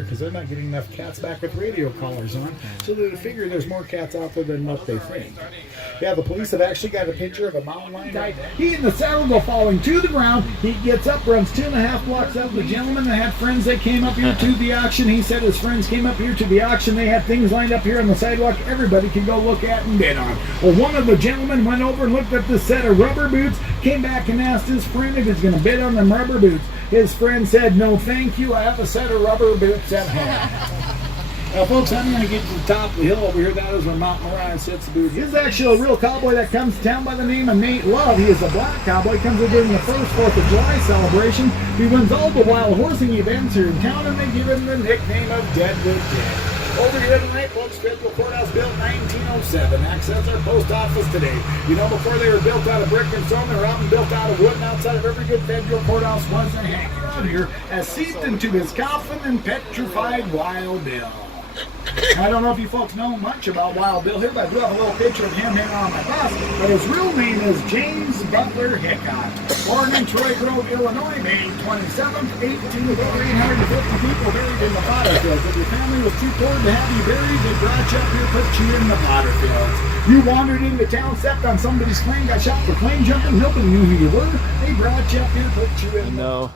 here because they're not getting enough cats back with radio collars on, so they figure there's more cats out there than what they think. Yeah, the police have actually got a picture of a mountain lion. He and the saddle go falling to the ground. He gets up, runs 2.5 blocks up. The gentleman that had friends that came up here to the auction, he said his friends came up here to the auction. They had things lined up here on the sidewalk everybody could go look at and bid on. Well, one of the gentlemen went over and looked at this set of rubber boots, came back and asked his friend if he's going to bid on them rubber boots. His friend said, "No, thank you. I have a set of rubber boots at home." Now, folks, I'm going to get to the top of the hill over here. That is where Mount Moriah sits the boot. He's actually a real cowboy that comes to town by the name of Nate Love. He is a black cowboy. Comes in during the first 4th of July celebration. He wins all the wild horsing events here in town, and they give him the nickname of Deadwood Dead. Over here tonight, folks, Federal Courthouse built 1907. Access our post office today. You know, before they were built out of brick and stone, they were often built out of wood, and outside of every good Federal Courthouse was a hanging around here, as seeped into his coffin and petrified Wild Bill. I don't know if you folks know much about Wild Bill here, but I do have a little picture of him hanging on my bus. But his real name is James Butler Hickok. Born in Troy Grove, Illinois, May 27th, 18. Over 850 people buried in the Potter Fields. If your family was too poor to have you buried, they brought you up here, put you in the Potter Fields. You wandered into town, stepped on somebody's claim, got shot for claim jumping, nobody knew who you were. They brought you up here, put you in the... No.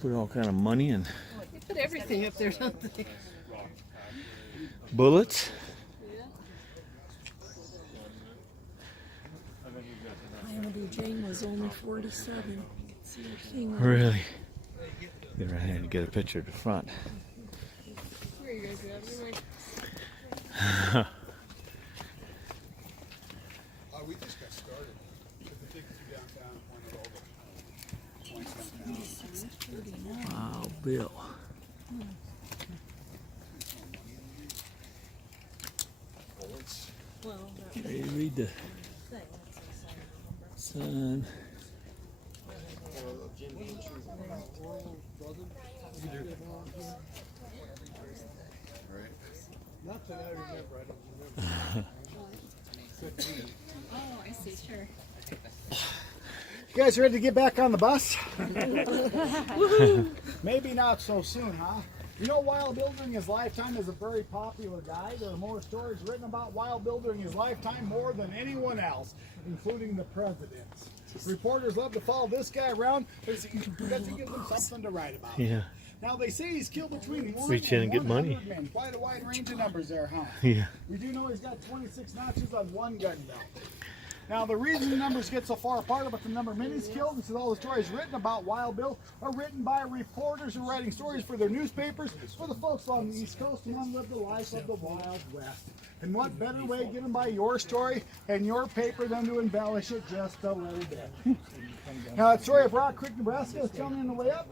Put all kind of money and They put everything up there, don't they? bullets. Calamity Jane was only 47. Really? Get right here and get a picture of the front. Where are you guys at? We just got started. If they take you downtown and point out all the points downtown. Wow, Bill. Well, Hey, read the sun. Not that I remember. I don't remember. oh, I see, sure. You guys ready to get back on the bus? Maybe not so soon, huh? You know, Wild Bill during his lifetime is a very popular guy. There are more stories written about Wild Bill during his lifetime, more than anyone else, including the presidents. Reporters love to follow this guy around because he gives them something to write about. Yeah. Now, they say he's killed between 1 Reach in and get money. men. Quite a wide range of numbers there, huh? Yeah. We do know he's got 26 notches on one gun belt. Now, the reason the numbers get so far apart about the number of men he's killed is that all the stories written about Wild Bill are written by reporters who are writing stories for their newspapers for the folks along the East Coast who want to live the life of the Wild West. And what better way given by your story and your paper than to embellish it just a little bit? Now, that story of Rock Creek, Nebraska is coming in the way up,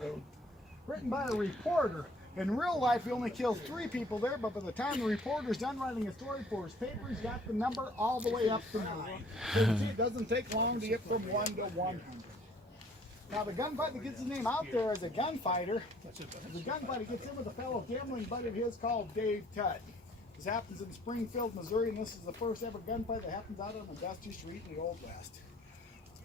written by a reporter. In real life, he only kills 3 people there, but by the time the reporter's done writing a story for his paper, he's got the number all the way up to 9. So you see, it doesn't take long to get from 1 to 100. Now, the gunfight that gets his name out there as a gunfighter, the gunfight gets in with a fellow gambling buddy of his called Dave Tutt. This happens in Springfield, Missouri, and this is the first ever gunfight that happens out on a dusty street in the Old West.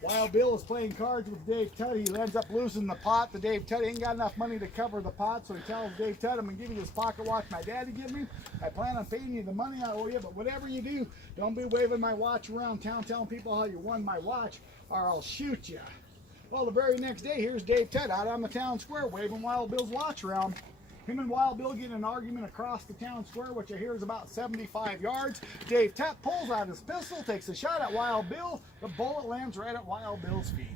Wild Bill is playing cards with Dave Tutt. He ends up losing the pot. The Dave Tutt ain't got enough money to cover the pot, so he tells Dave Tutt, "I'm going to give you this pocket watch my daddy gave me. I plan on paying you the money I owe you, but whatever you do, don't be waving my watch around town telling people how you won my watch, or I'll shoot you." Well, the very next day, here's Dave Tutt out on the town square waving Wild Bill's watch around. Him and Wild Bill get in an argument across the town square, which I hear is about 75 yards. Dave Tutt pulls out his pistol, takes a shot at Wild Bill. The bullet lands right at Wild Bill's feet.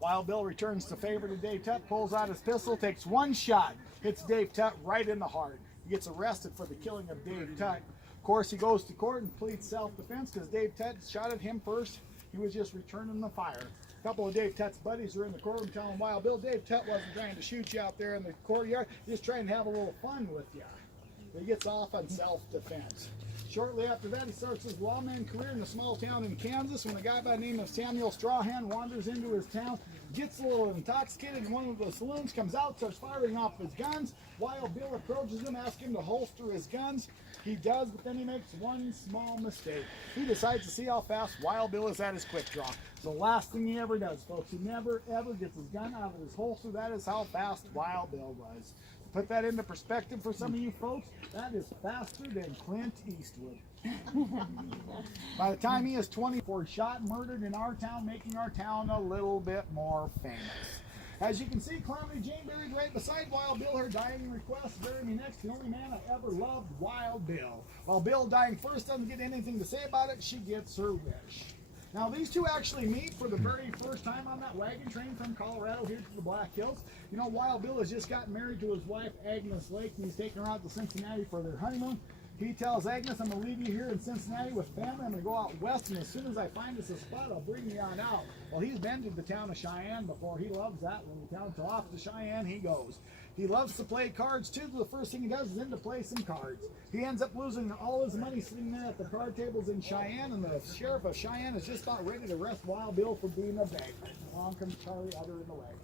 Wild Bill returns the favor to Dave Tutt, pulls out his pistol, takes one shot, hits Dave Tutt right in the heart. He gets arrested for the killing of Dave Tutt. Of course, he goes to court and pleads self-defense because Dave Tutt shot at him first. He was just returning the fire. A couple of Dave Tutt's buddies are in the courtroom telling Wild Bill, Dave Tutt wasn't trying to shoot you out there in the courtyard, he's just trying to have a little fun with you. He gets off on self-defense. Shortly after that, he starts his lawman career in a small town in Kansas when a guy by the name of Samuel Strawhan wanders into his town, gets a little intoxicated in one of the saloons, comes out, starts firing off his guns. Wild Bill approaches him, asks him to holster his guns. He does, but then he makes one small mistake. He decides to see how fast Wild Bill is at his quick draw. It's the last thing he ever does, folks. He never, ever gets his gun out of his holster. That is how fast Wild Bill was. To put that into perspective for some of you folks, that is faster than Clint Eastwood. By the time he is 24, shot and murdered in our town, making our town a little bit more famous. As you can see, Calamity Jane buried right beside Wild Bill. Her dying request, bury me next to the only man I ever loved, Wild Bill. While Bill, dying first, doesn't get anything to say about it, she gets her wish. Now, these two actually meet for the very first time on that wagon train from Colorado here to the Black Hills. You know, Wild Bill has just gotten married to his wife, Agnes Lake, and he's taking her out to Cincinnati for their honeymoon. He tells Agnes, I'm going to leave you here in Cincinnati with family. I'm going to go out west, and as soon as I find us a spot, I'll bring you on out. Well, he's been to the town of Cheyenne before. He loves that little town, so off to Cheyenne he goes. He loves to play cards, too. The first thing he does is to play some cards. He ends up losing all his money sitting there at the card tables in Cheyenne, and the sheriff of Cheyenne is just about ready to arrest Wild Bill for being a vagrant. Along comes Charlie Utter in the wagon.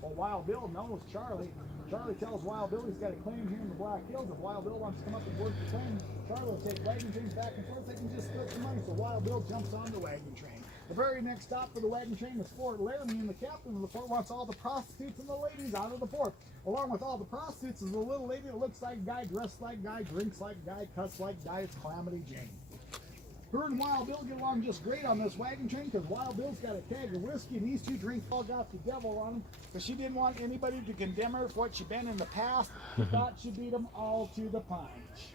Well, Wild Bill knows Charlie. Charlie tells Wild Bill he's got a claim here in the Black Hills. If Wild Bill wants to come up and work the claim, Charlie will take wagon trains back and forth. They can just split the money. So Wild Bill jumps on the wagon train. The very next stop for the wagon train is Fort Laramie, and the captain of the fort wants all the prostitutes and the ladies out of the fort. Along with all the prostitutes is a little lady that looks like a guy, dressed like a guy, drinks like a guy, cuts like a guy. It's Calamity Jane. Her and Wild Bill get along just great on this wagon train because Wild Bill's got a keg of whiskey and these two drinks all got the devil on them. But she didn't want anybody to condemn her for what she'd been in the past. She thought she beat them all to the punch.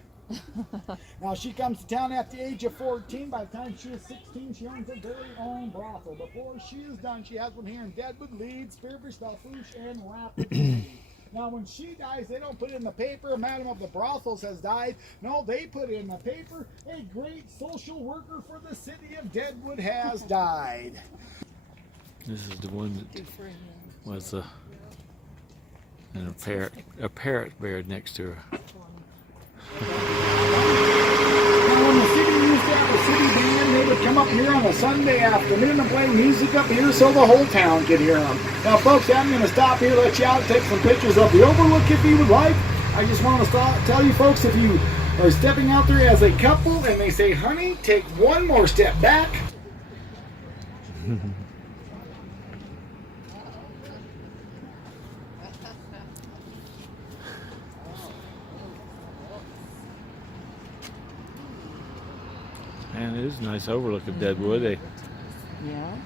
Now she comes to town at the age of 14. By the time she is 16, she owns her very own brothel. Before she is done, she has one here in Deadwood, Leeds, Spearfish, Dalfouche, and Rapid City. Now, when she dies, they don't put in the paper, Madam of the Brothels has died. No, they put in the paper, a great social worker for the city of Deadwood has died. This is the one that was and a parrot buried next to her. Now, when the city used to have a city band, they would come up here on a Sunday afternoon and play music up here so the whole town could hear them. Now, folks, I'm going to stop here, let you out, and take some pictures of the overlook if you would like. I just want to tell you folks, if you are stepping out there as a couple and they say, honey, take one more step back. Man, it is a nice overlook of Deadwood. Yeah.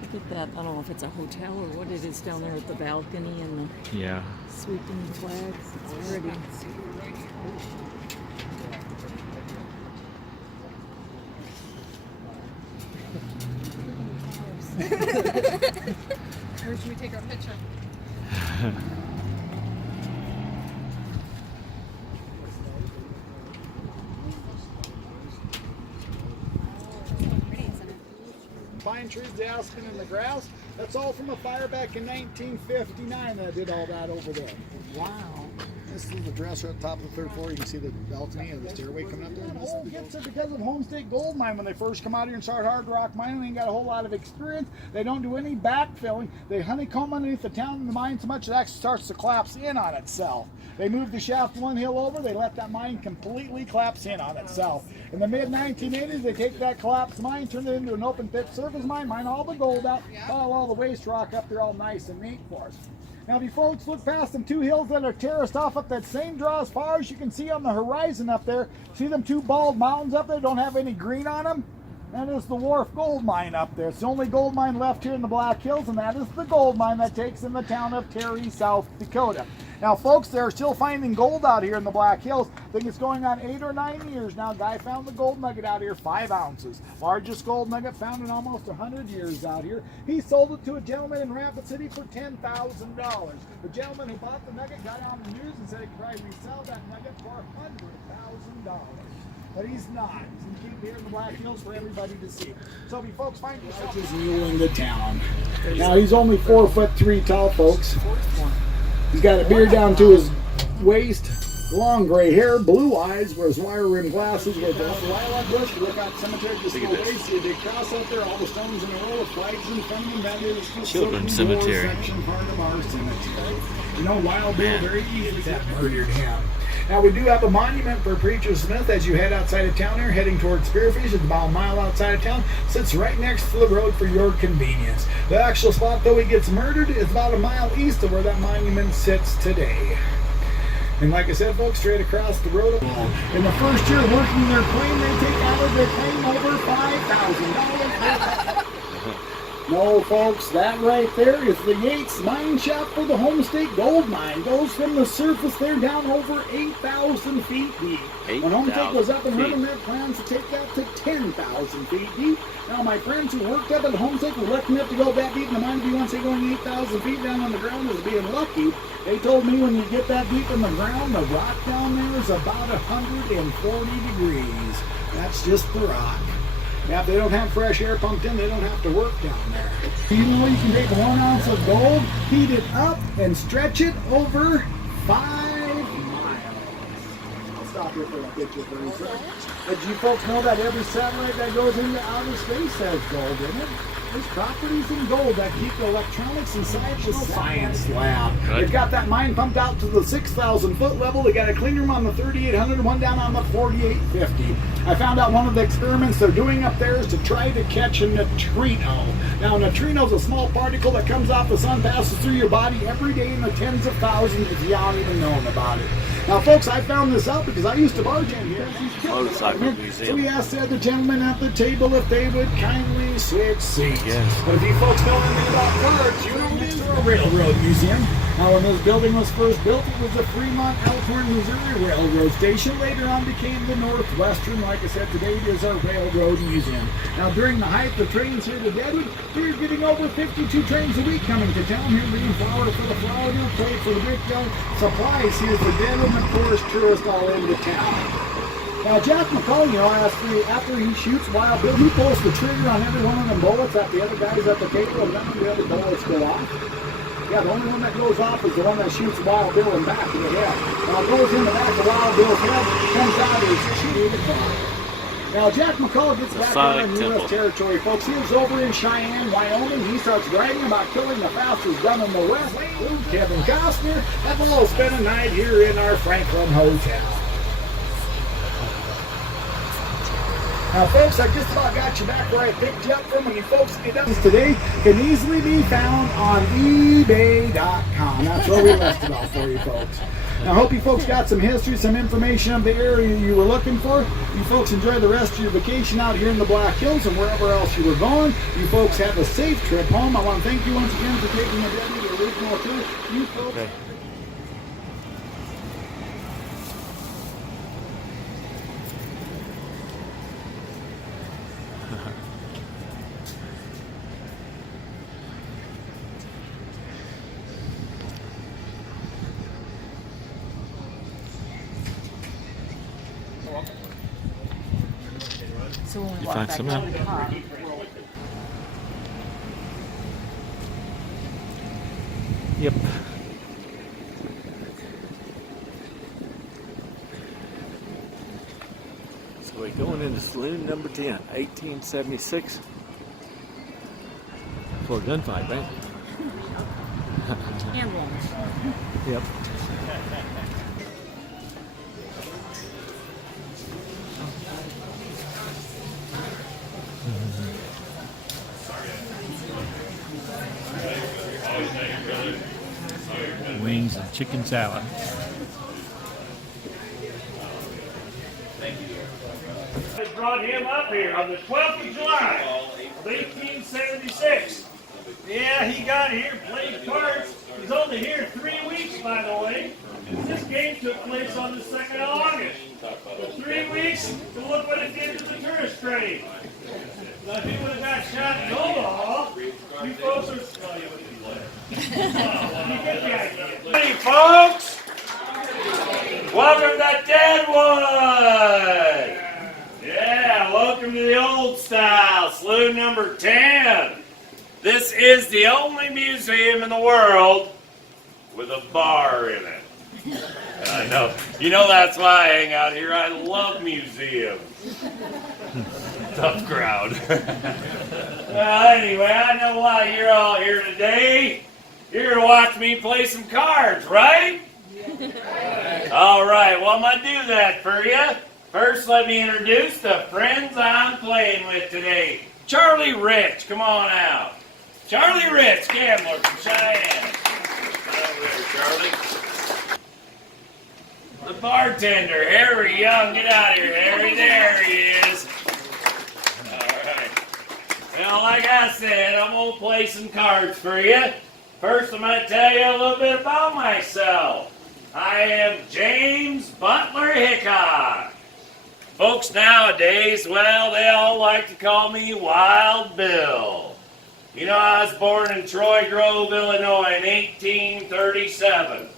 Look at that. I don't know if it's a hotel or what it is down there at the balcony and the Yeah. sweeping flags. It's pretty. Where should we take our picture? Pine trees, the aspen, and the grass. That's all from a fire back in 1959 that did all that over there. Wow. This is the dresser at the top of the third floor. You can see the balcony and the stairway coming up there. And this gets it because of Homestake Gold Mine. When they first come out here and start hard rock mining, they ain't got a whole lot of experience. They don't do any backfilling. They honeycomb underneath the town and the mine so much it actually starts to collapse in on itself. They moved the shaft one hill over. They let that mine completely collapse in on itself. In the mid-1980s, they take that collapsed mine, turn it into an open pit surface mine all the gold out, pile all the waste rock up there all nice and neat for us. Now, if you folks look past them two hills that are terraced off up that same draw as far as you can see on the horizon up there, see them two bald mountains up there, don't have any green on them? That is the Wharf Gold Mine up there. It's the only gold mine left here in the Black Hills, and that is the gold mine that takes in the town of Terry, South Dakota. Now, folks, they're still finding gold out here in the Black Hills. I think it's going on 8 or 9 years now. Guy found the gold nugget out here, 5 ounces. Largest gold nugget found in almost 100 years out here. He sold it to a gentleman in Rapid City for $10,000. The gentleman who bought the nugget got on the news and said he could probably resell that nugget for $100,000. But he's not. He's going to keep it here in the Black Hills for everybody to see. So if you folks find yourself just ruling the town. Now, he's only 4'3" tall, folks. He's got a beard down to his waist. Long gray hair, blue eyes, wears wire rimmed glasses, wears a lilac bush. You look out the cemetery just a little way, see a big cross out there, all the stones in a row with flags in front of them. That is the Children's Silver Door cemetery. section part of our cemetery. You know, Wild Bill very easily that murdered him. Now we do have a monument for Preacher Smith as you head outside of town here, heading towards Spearfish. It's about a mile outside of town. Sits right next to the road for your convenience. The actual spot, though he gets murdered, is about a mile east of where that monument sits today. And like I said, folks, straight across the road. In the first year working their plane, they take out of their plane over $5,000. No, folks, that right there is the Yates mine shaft for the Homestake Gold Mine. Goes from the surface there down over 8,000 feet deep. When Homestake was up and running, their plans to take that to 10,000 feet deep. Now, my friends who worked up at the Homestake were lucky enough to go that deep in the mine. If you want to say going 8,000 feet down on the ground is being lucky, they told me when you get that deep in the ground, the rock down there is about 140 degrees. That's just the rock. Now, if they don't have fresh air pumped in, they don't have to work down there. You know, you can take 1 ounce of gold, heat it up, and stretch it over 5 miles. I'll stop here for a picture for you, sir. But you folks know that every satellite that goes into outer space has gold in it. There's properties in gold that keep the electronics inside the science lab. They've got that mine pumped out to the 6,000 foot level. They got a clean room on the 3,800, one down on the 4,850. I found out one of the experiments they're doing up there is to try to catch a neutrino. Now, a neutrino is a small particle that comes off the sun, passes through your body every day in the tens of thousands if you haven't even known about it. Now, folks, I found this out because I used to bartend here. Motorcycle So museum. we asked the other gentlemen at the table if they would kindly switch seats. Yes. But if you folks know anything about cars, you know it is a railroad museum. Now, when this building was first built, it was the Fremont, Elkhorn, Missouri Railroad Station. Later on became the Northwestern. Like I said, today it is our railroad museum. Now, during the height of trains here to Deadwood, we're getting over 52 trains a week coming to town here, bringing flour for the flour mill, plate for the brick mill, supplies here for Deadwood, and of course, tourists all into town. Now, Jack McCall, you know, after he shoots Wild Bill, he pulls the trigger on every one of them bullets that the other guys at the table, and none of the other bullets go off. Yeah, the only one that goes off is the one that shoots Wild Bill in the back of the head. Now, it goes in the back of Wild Bill's head, comes out as shooting. Now, Jack McCall gets back here in U.S. territory, folks. He was over in Cheyenne, Wyoming. He starts writing about killing the fastest gun in the West. Kevin Costner. That all spent a night here in our Franklin Hotel. Now, folks, I just about got you back where I picked you up from. And you folks get up today can easily be found on eBay.com. That's where we listed off for you folks. Now, I hope you folks got some history, some information of the area you were looking for. You folks enjoy the rest of your vacation out here in the Black Hills and wherever else you were going. You folks have a safe trip home. I want to thank you once again for taking a day to the original tour. You folks. Okay. So when we You walk find back some to out? the car, Yep. So we're going into saloon number 10, 1876. For a gunfight, right? and ones. Yep. Wings and chicken salad. They brought him up here on the 12th of July of 1876. Yeah, he got here, played cards. He's only here 3 weeks, by the way. This game took place on the 2nd of August. For 3 weeks, to look what it did to the tourist trade. Now, if he would have got shot in Omaha, you folks are... Oh, you wouldn't be there. You get the idea. Hey, folks! Welcome to Deadwood! Yeah, welcome to the old style, saloon number 10. This is the only museum in the world with a bar in it. I know. You know that's why I hang out here. I love museums. Tough crowd. Well, anyway, I know why you're all here today. You're going to watch me play some cards, right? All right, well, I'm going to do that for you. First, let me introduce the friends I'm playing with today. Charlie Rich, come on out. Charlie Rich, gambler from Cheyenne. Come over here, Charlie. The bartender, Harry Young. Get out of here, Harry. There he is. All right. Well, like I said, I'm going to play some cards for you. First, I'm going to tell you a little bit about myself. I am James Butler Hickok. Folks nowadays, well, they all like to call me Wild Bill. You know, I was born in Troy Grove, Illinois in 1837.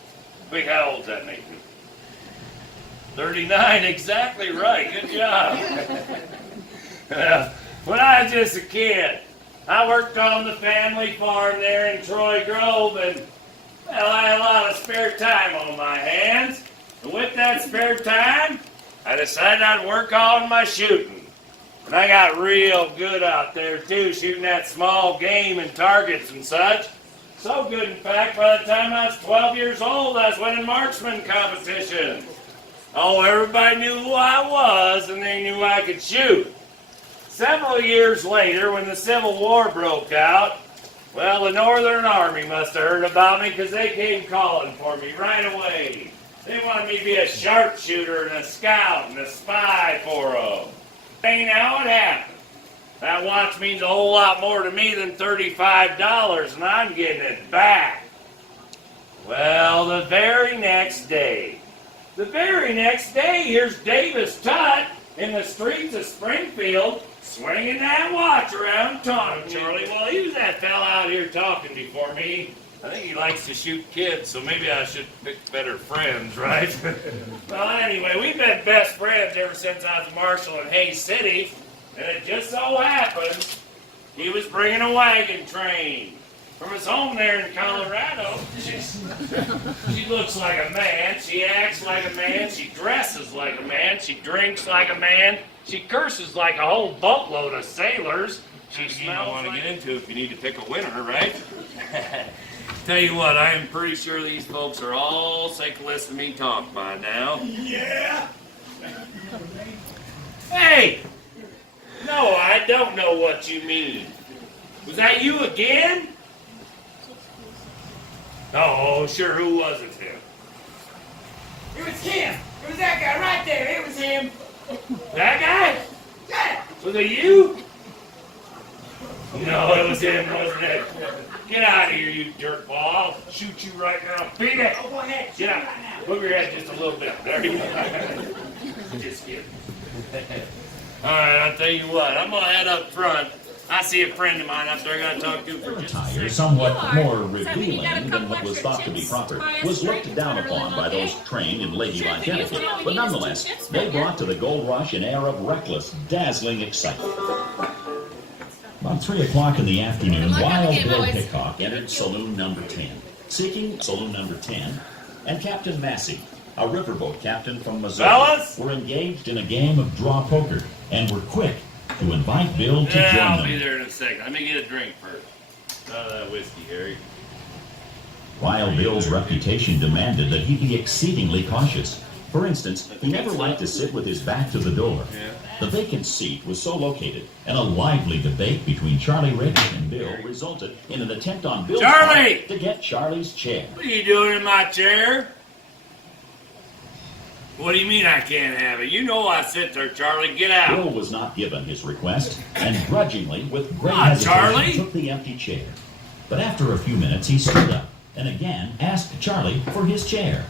Quick, how old does that make me? 39, exactly right. Good job. When I was just a kid, I worked on the family farm there in Troy Grove, and well, I had a lot of spare time on my hands. And with that spare time, I decided I'd work on my shooting. And I got real good out there too, shooting at small game and targets and such. So good, in fact, by the time I was 12 years old, I was winning marksman competitions. Oh, everybody knew who I was, and they knew I could shoot. Several years later, when the Civil War broke out, well, the Northern Army must have heard about me because they came calling for me right away. They wanted me to be a sharpshooter and a scout and a spy for them. Ain't how it happened. That watch means a whole lot more to me than $35, and I'm getting it back. Well, the very next day, here's Davis Tutt in the streets of Springfield swinging that watch around taunting Charlie. Well, he was that fella out here talking before me. I think he likes to shoot kids, so maybe I should pick better friends, right? Well, anyway, we've been best friends ever since I was a marshal in Hays City, and it just so happened he was bringing a wagon train from his home there in Colorado. She looks like a man, she acts like a man, she dresses like a man, she drinks like a man, she curses like a whole boatload of sailors. She smells want to get into if you need to pick a winner, right? Tell you what, I am pretty sure these folks are all sick of listening to me talk by now. Yeah! Hey! No, I don't know what you mean. Was that you again? Oh, sure, who was it then? It was him. It was that guy right there. It was him. That guy? Yeah. Was it you? No, it was him, wasn't it? Get out of here, you dirtball. I'll shoot you right now. Beat it. Oh, go ahead. Get out. Move your head just a little bit. There you go. Just kidding. All right, I'll tell you what. I'm going to head up front. I see a friend of mine up there I got to talk to for just a Attire, second. somewhat more revealing than what was thought to be proper, was looked down upon by those trained in ladylike etiquette. But nonetheless, they brought to the gold rush an air of reckless, dazzling excitement. About 3 o'clock in the afternoon, Wild Bill Hickok entered saloon number 10. Seeking saloon number 10, and Captain Massey, a riverboat captain from Missouri, Fellas? were engaged in a game of draw poker and were quick to invite Bill to Yeah, join I'll them. be there in a second. Let me get a drink first. Out of that whiskey, Harry. Wild Bill's reputation demanded that he be exceedingly cautious. For instance, he never liked to sit with his back to the door. The vacant seat was so located, and a lively debate between Charlie Rich and Bill resulted in an attempt on Bill's Charlie! part to get Charlie's chair. What are you doing in my chair? What do you mean I can't have it? You know I sit there, Charlie. Get out. Bill was not given his request, and grudgingly, with great Ah, hesitation, Charlie! took the empty chair. But after a few minutes, he stood up, and again asked Charlie for his chair.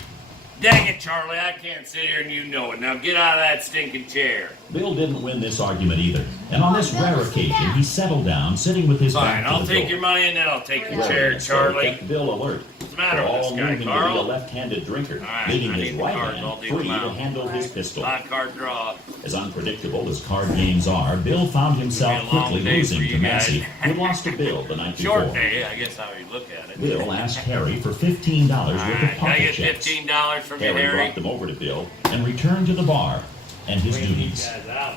Dang it, Charlie. I can't sit here and you know it. Now get out of that stinking chair. Bill didn't win this argument either, and on this rare occasion, he settled down, sitting with his Fine, back to I'll the take door. your money and then I'll take your Worry chair, and so Charlie. kept Bill alert. the matter with All this guy, moving to be a Carl? left-handed drinker, Alright, leaving I his need the right cards. hand I'll deal free them to out. handle his pistol. 5 card draw. As unpredictable as card games are, Bill found himself It's gonna be a long quickly day losing for to you Massey, guys. who lost to Bill the night Short before. day, I guess how you look at it. Bill asked Harry for $15 worth of Alright, can I pocket get checks. $15 from you, Harry Harry? brought them over to Bill and returned to the bar and his Bring these duties. guys out.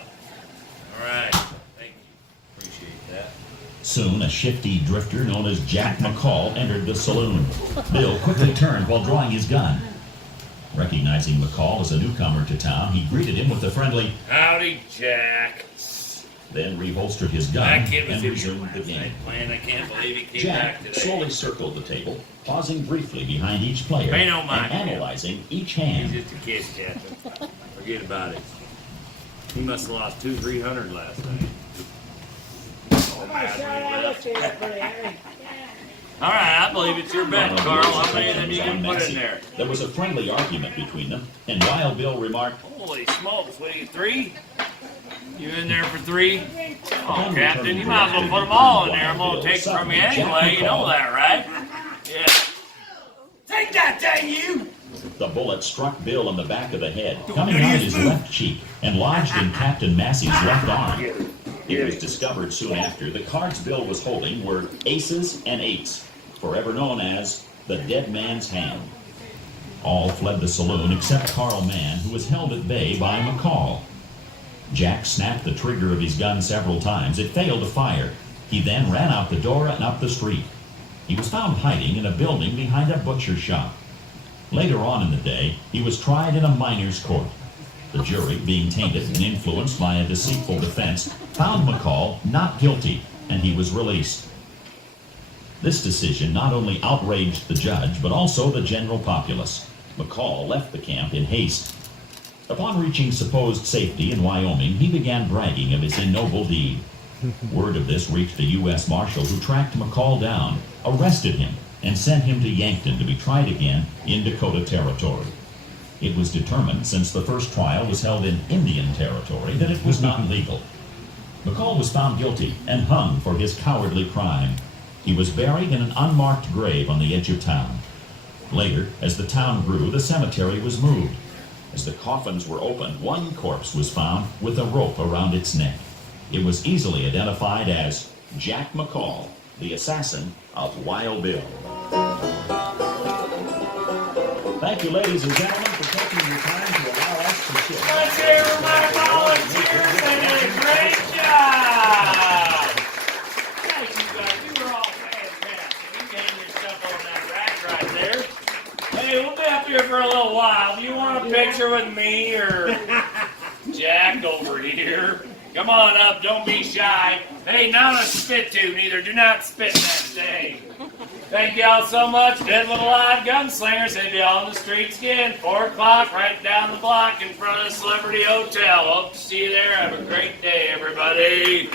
Alright, thank you. Appreciate that. Soon, a shifty drifter known as Jack McCall entered the saloon. Bill quickly turned while drawing his gun. Recognizing McCall as a newcomer to town, he greeted him with a friendly, Howdy, Jack. then reholstered his gun That kid was and in resumed here the last game. night playing. I can't believe he came Jack back today. slowly circled the table, pausing briefly behind each player Pay no and mind to him. analyzing each He's hand. just a kid, Captain. Forget about it. He must have lost 200-300 last night. All right, I believe it's your bet, Carl. How many of them you can put in there? There was a friendly argument between them, and Wild Bill remarked, Holy smokes, what are you, 3? You in there for 3? Oh, Upon Captain, returning you might as well to put them all in Wild there. I'm going Bill, to take them from you suddenly Jack anyway. You know McCall- that, right? Yeah. Take that, dang you! The bullet struck Bill in the back of the head, coming out his left cheek and lodged in Captain Massey's left arm. It was discovered soon after the cards Bill was holding were aces and eights, forever known as the dead man's hand. All fled the saloon except Carl Mann, who was held at bay by McCall. Jack snapped the trigger of his gun several times. It failed to fire. He then ran out the door and up the street. He was found hiding in a building behind a butcher shop. Later on in the day, he was tried in a miner's court. The jury, being tainted and influenced by a deceitful defense, found McCall not guilty, and he was released. This decision not only outraged the judge, but also the general populace. McCall left the camp in haste. Upon reaching supposed safety in Wyoming, he began bragging of his ignoble deed. Word of this reached the U.S. Marshal, who tracked McCall down, arrested him, and sent him to Yankton to be tried again in Dakota Territory. It was determined, since the first trial was held in Indian Territory, that it was not legal. McCall was found guilty and hung for his cowardly crime. He was buried in an unmarked grave on the edge of town. Later, as the town grew, the cemetery was moved. As the coffins were opened, one corpse was found with a rope around its neck. It was easily identified as Jack McCall, the assassin of Wild Bill. Thank you, ladies and gentlemen, for taking your time to allow us to share. Let's hear for my volunteers. They did a great job. Thank you guys. You were all fantastic. You gave yourself on that rack right there. Hey, we'll be up here for a little while. Do you want a picture with me or Jack over here? Come on up. Don't be shy. Hey, not a spit tune either. Do not spit that thing. Thank y'all so much. Deadwood Alive Gunslingers. They'll be on the streets again. 4 o'clock, right down the block in front of the Celebrity Hotel. Hope to see you there. Have a great day, everybody.